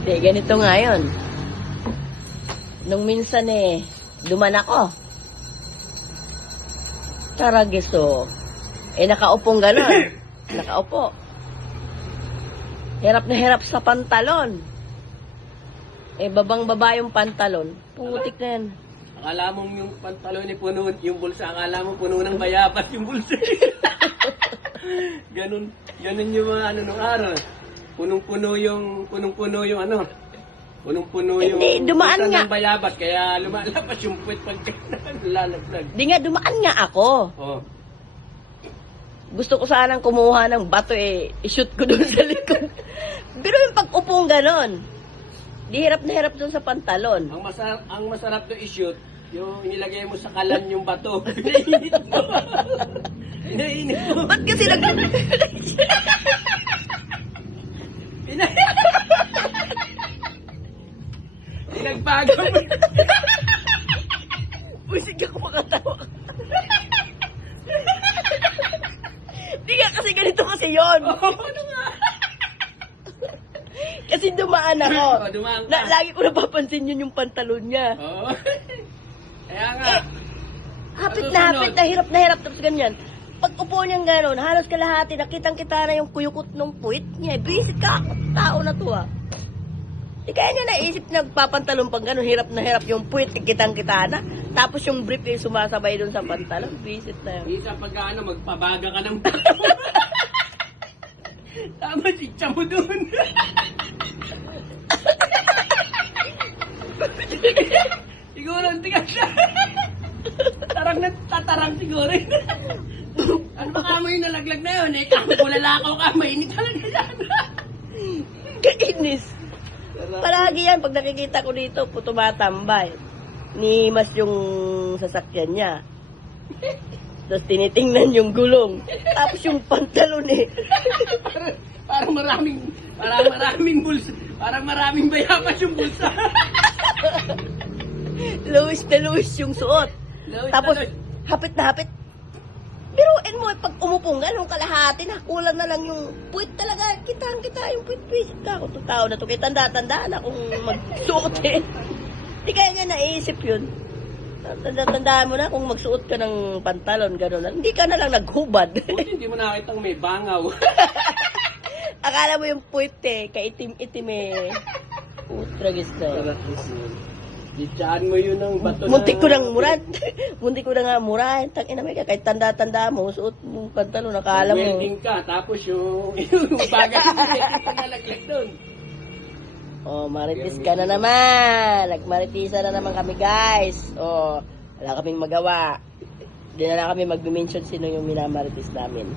Di, ganito nga yun. Nung minsan duman ako. Taragiso. Nakaupong gano'n. Nakaupo. Hirap na hirap sa pantalon. Babang-baba yung pantalon. Putik na yan. Akala mo yung pantalon ni puno, yung bulsa, akala mo puno ng bayabas yung bulsa. ganun yung mga ano nung araw. Punong-puno yung ano. Punong-puno yung Hindi, dumaan bulsa nga. ng bayabas, kaya lumalabas yung puwet pag lalaglag. Di nga, dumaan nga ako. Oh. Gusto ko sanang kumuha ng bato i-shoot ko doon sa likod. Pero yung pag-upong ganon, di hirap na hirap doon sa pantalon. Ang masarap to i-shoot, yung inilagay mo sa kalan yung bato. Inainit mo. Inainit mo. Ba't kasi Pinagbago mo. Buisig ako makatawa. Di nga kasi ganito kasi yun. Ano nga? Kasi dumaan ako. Oh, dumaan ka. Lagi ko napapansin yun yung pantalon niya. Oo. Kaya nga. Hapit na hirap tapos ganyan. Pag upo niyang gano'n, halos kalahati, nakitang-kita na yung kuyukot ng puwit niya. Bisit ka, tao na to Di kaya niya naisip nagpapantalon pang gano'n, hirap na hirap yung puwit, kitang-kita na. Tapos yung brief sumasabay doon sa pantalon, bisit na yun. Isa pag magpabaga ka ng tama, sitsa mo doon. Siguro, hindi ka siya. Tatarang siguro. Ano ba kamoy nalaglag na yun? Kulalakaw ka, mainit talaga yan. Kainis. Palagi yan, pag nakikita ko dito, tumatambay. Nihimas yung sasakyan niya. Tapos tinitingnan yung gulong. Tapos yung pantalon Parang maraming bulsa. Parang maraming bayabas yung bulsa. Luwis na luwis yung suot. Tapos, hapit na hapit. Biruin mo, pag umupong ganun kalahati na, kulang na lang yung puwit talaga. Kitang-kita yung puwit. Ako, itong tao na to, kaya tanda-tanda na kung magsuot Di kaya niya naisip yun. Tandaan mo na kung magsuot ka ng pantalon, gano'n na. Hindi ka na lang naghubad. Buti hindi mo nakitang may bangaw. Akala mo yung puwit kaitim-itim Utragis na. Ditsaan mo yun ng bato Muntik ko nang muran. Muntik ko na nga muran. Tangina may kahit tanda-tanda mo, suot mo pantalon, nakala mo. Welding ka, tapos yung bagay na nalaglag doon. Marites ka na naman. Nagmaritisa na naman kami, guys. Wala kaming magawa. Hindi na lang kami mag-mention sino yung minamarites namin.